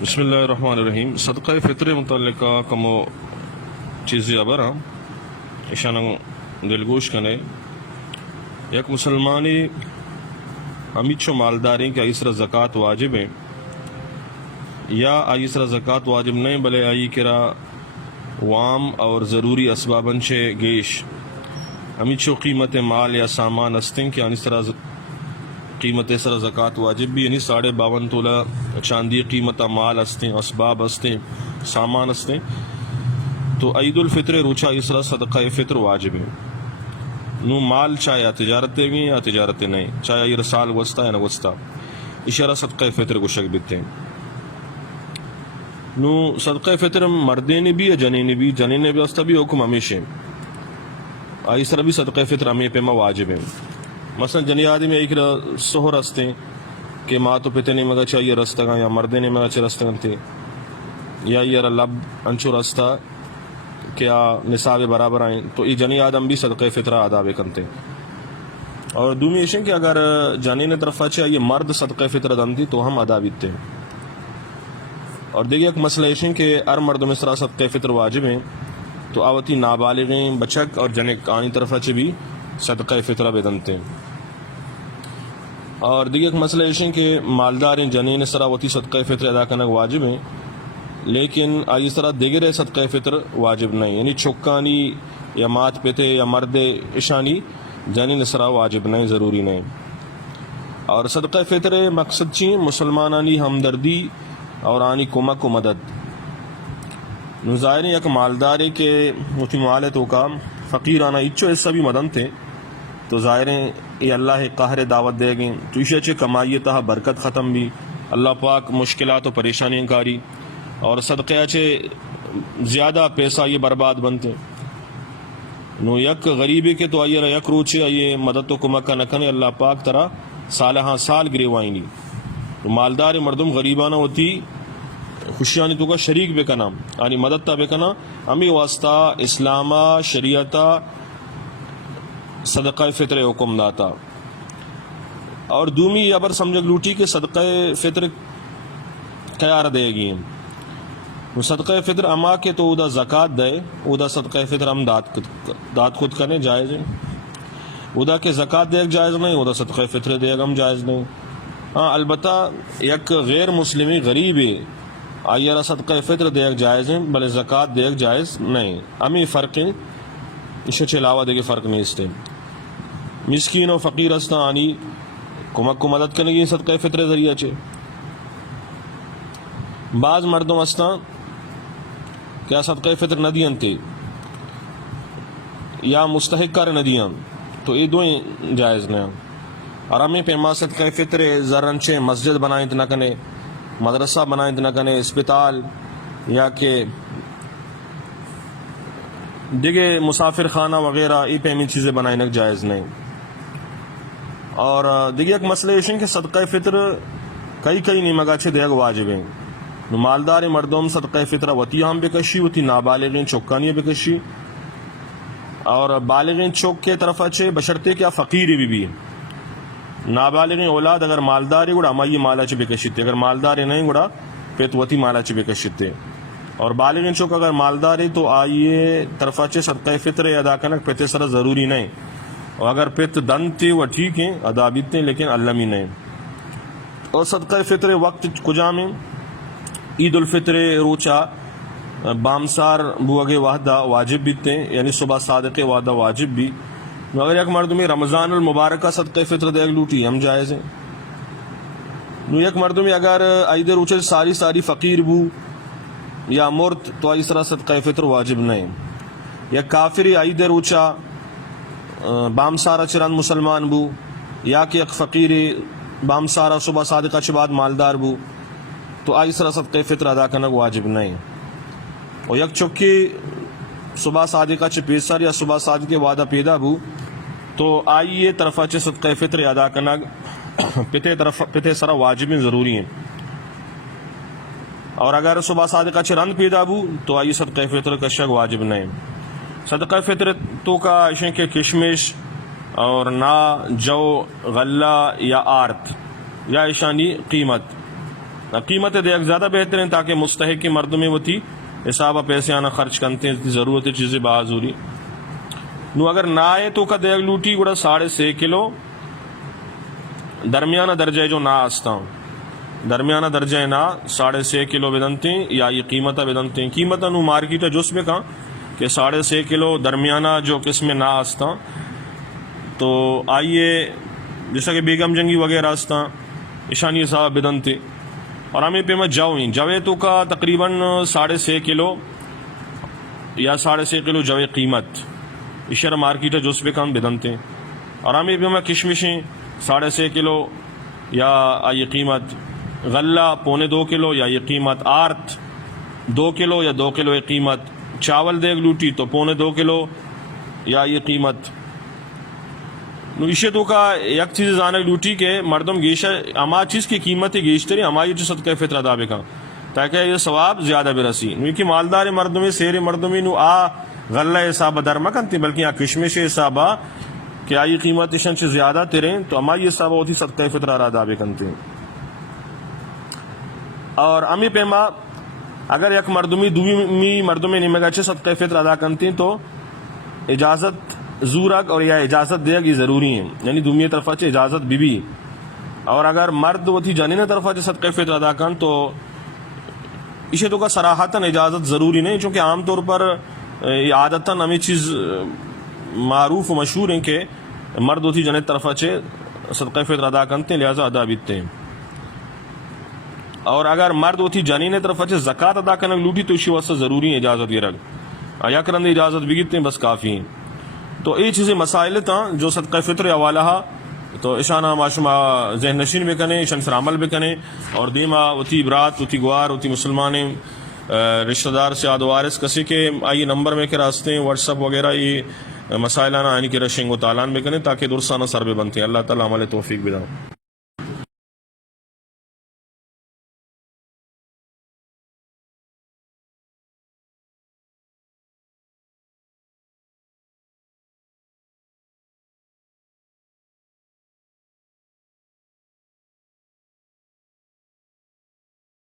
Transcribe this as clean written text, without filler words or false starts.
بسم اللہ الرحمن الرحیم. صدقہ فطر متعلقہ کمو چیزی ابرا اشان دلگوش کنے یک مسلمانی امیچو مالداری کہ آئیسر زکاة واجب ہے یا آئیسر زکاة واجب نہیں بلے آئی کرا وام اور ضروری اسباباً چھے گیش امیچو قیمت مال یا سامان استیں کہ آئیسر قیمت سر زکاة واجب بھی یعنی 52.5 تولہ چاندی قیمت مال استیں اسباب استیں سامان استیں تو عید الفطر روچا اسرا صدقہ فطر واجب ہے. نو مال چاہے تجارت بھی یا تجارت نہیں چاہے یہ رسال وسطا یا نہ وسطا اشارہ صدقہ فطر کو شک بیتے ہیں. نو صدقہ فطر مردین بھی یا جنین بھی وسطا بھی حکم ہمیشہ اسرا بھی صدقہ فطر ہمیں پیما واجب ہے. مثلا جنی آدمی ایک سہر رستے کہ ماں تو پتے نہیں مگا چاہیے رستہ گا یا مردے نہیں مگا چاہیے رستہ گنتے یا یہ لب انچو رستہ کیا نصاب برابر آئیں تو یہ جنی آدم بھی صدقہ فطرہ ادا بے کنتے. اور دومی ایشن کہ اگر جانی نے طرف چاہیے مرد صدقہ فطرہ دندی تو ہم ادا بیتے ہیں. اور دیکھیں ایک مسئلہ ایشن کہ ہر مرد میں سرا صدقہ فطر واجب ہیں تو آوتی نابالغیں بچک اور جنک آنی طرف بھی صدقہ فطرہ بے دنتے ہیں. اور دیکھیں ایک مسئلہ ایشن کہ مالدار جنین سرا وتی صدقہ فطر ادا کرنا واجب ہیں لیکن آج اس طرح دیگر صدقہ فطر واجب نہیں یعنی چھکانی یا مات پیتے یا مرد اشانی جنین سرا واجب نہیں ضروری نہیں. اور صدقہ فطر مقصد چین مسلمانانی ہمدردی اور آنی کمک و مدد. ظاہر یک مالدار کے متی معالتوں کا فقیرانہ اچو حصہ بھی مدن تھے تو ظاہر یہ اللہ قہر دعوت دے گئے تو اسے اچھے کمائی تہا برکت ختم بھی اللہ پاک مشکلات و پریشانیاں کاری اور صدقے اچھے زیادہ پیسہ یہ برباد بنتے. نو یک غریبی کے تو آئیے یک روچے آئیے مدد و کمکہ نکنے اللہ پاک طرح سالہاں سال گریوائیں نہیں. تو مالدار مردم غریبانہ ہوتی خوشیانی تو کا شریک بے کنا یعنی مدد تا بے کنا امی واسطہ اسلامہ شریعتہ صدقہ فطر حکم داتا. اور دومی ابر سمجھ لوٹی کہ صدقہ فطر قیار دے گی صدقہ فطر اما کے تو ادا زکوٰۃ دے ادا صدقہ فطر ہم داد خود کرنے جائز ہے ادا کے زکوٰۃ دے جائز نہیں ادا صدقہ فطر دے ہم جائز نہیں. ہاں البتہ یک غیر مسلمی غریب ہے آئیرہ صدقہ فطر دے جائز ہیں بلے زکوٰۃ دے جائز نہیں. امی فرق ہیں اس سے علاوہ دے کے فرق نہیں اس سے مسکین و فقیر استا آنی کمک کو مدد کرنے کی صدقہ فطر ذریعہ چھے. بعض مردم استا کیا صدقہ فطر ندیاں تھے یا مستحق کر ندیاں تو یہ دوئیں جائز نہیں. اور ہمیں پیما صدقہ فطر ذرن چھے مسجد بنائیں نہ کنے مدرسہ بنائیں نہ کنے اسپتال یا کہ دیگے مسافر خانہ وغیرہ یہ پیمی چیزیں بنائیں جائز نہیں. اور دیگے ایک مسئلہ ایشن کہ صدقہ فطر کئی نہیں مگا چھے دیگ واجب ہیں. مالدار مردم صدقہ فطرہ وتی ہم بکشی وتی نابالغین چوکانی بکشی اور بالغین چوک کے طرف اچھے بشرتے کیا فقیر بھی نابالغین اولاد اگر مالداری گوڑا ہمائی مالا چھ بکشیتے اگر مالداری نہیں گوڑا پیت وتی مالا چھ بکشیتے. اور بالغین چوک اگر مالداری تو آئیے طرف اچھے صدقہ فطر ادا کرنا پیتے سر ضروری نہیں اور اگر پیت دن تھے وہ ٹھیک ہیں ادا بیتے ہیں لیکن علمی نہیں. اور صدقہ فطر وقت کجا میں عید الفطر روچا بامسار بوگے وحدہ واجب بیتے ہیں یعنی صبح صادق وحدہ واجب بھی. اگر یک مردمی رمضان المبارکہ صدقہ فطر دیکھ لوٹی ہم جائز ہیں. یک مردمی اگر عید روچے ساری فقیر بو یا مرد تو اس طرح صدقہ فطر واجب نہیں. یا کافری عید روچا بام سارا چران مسلمان بو یا کہ ایک فقیری بام سارا صبح صادقہ چھ بعد مالدار بو تو اس طرح صدقہ فطر ادا کرنا واجب نہیں. اور یک چکی صبح صادقہ چھ پیسر یا صبح صادق کے وعدہ پیدا بو تو آئیے طرفہ چھ صدقہ فطر ادا کرنا پتے سرا واجب ضروری ہیں. اور اگر صبح صادقہ چھ رند پیدا بو تو آئیے صدقہ فطر کا شک واجب نہیں. صدقہ فطر تو کا عشن کے کشمش اور نا جو غلہ یا آرت یا اشانی قیمت قیمت دیکھ زیادہ بہتر ہیں تاکہ مستحق کی مردوں میں وہ تھی حسابہ پیسے آنا خرچ کرتے ہیں ضرورت چیزیں بازوری نو اگر نہ آئے تو کا دیکھ لوٹی گوڑا 6.5 کلو درمیانہ درجہ جو نہ آستا درمیانہ درجہ نہ 6.5 کلو بدنتے ہیں یا یہ قیمتہ بدنتے ہیں قیمتہ نو مارکیٹ ہے جو اس میں کہاں کہ 6.5 کلو درمیانہ جو قسم نہ آستا تو آئیے جیسا کہ بیگم جنگی وغیرہ آستا اشانی صاحب بدنتے اور ہمیں پہ میں جاؤں جوے تو کا تقریباً 6.5 کلو یا 6.5 کلو جوے قیمت اشارہ مارکیٹ ہے جو اس پہ کام بدنتے ہیں اور ہمیں پہ میں کشمشیں 6.5 کلو یا یہ قیمت غلہ 1.25 کلو یا یہ قیمت آرت 2 کلو یا 2 کلو یہ قیمت چاول دیکھ لوٹی تو 1.25 کلو یا یہ قیمت نو اسے تو کا یک چیز آنے لوٹی کہ مردم گیشہ اما چیز کی قیمت گیشتری ہماری جو صدقہ فطر ادا بکا تاکہ یہ ثواب زیادہ برسی نو کہ مالدار مردمی سیر مردمی نو غلہ حسابہ درمہ کنتی بلکہ یہاں کشمش حسابہ کہ آئی قیمت اشن سے زیادہ تیریں تو ہماری حسابہ ہوتی صدقہ فطر ادا بکنتی اور امی پیما اگر یک مردمی دومی مردمی نمگا چھے صدقہ فطر ادا کنتی تو اجازت زورگ اور یا اجازت دے گی ضروری ہیں یعنی دومی طرفہ چھے اجازت بھی اور اگر مرد وہ تھی جنین طرفہ چھے صدقہ فطر ادا کن تو اسے تو کا صراحتاً اجازت ضروری نہیں چونکہ عام طور پر عادتاً ہمیں چیز معروف و مشہور ہیں کہ مرد وہ تھی جنین طرفہ چھے صدقہ فطر ادا کنتے لہذا ادا بیتے ہیں اور اگر مرد وہ تھی جنین طرفہ چھے زکاة ادا کرنے لوٹی تو اسی واسطہ ضروری ہے اجازت یہ رگ یا کرنے اجازت بھی گیتے ہیں بس کافی ہیں تو یہ چیزیں مسائل تھا جو صدقہ فطر حوالہ تو اشانہ معاشمہ ذہن نشین بھی کنے اشان سر عمل بھی کنے اور دیما اتی برات اتی گوار اتی مسلمان رشتہ دار سے آدوارس کسی کے آئی نمبر میں کے راستے ہیں واٹس اپ وغیرہ یہ مسائلانہ آئین کی رشنگ و تعالان بھی کنے تاکہ درستانہ سر بھی بنتے ہیں اللہ تعالیٰ عمل توفیق بھی داؤں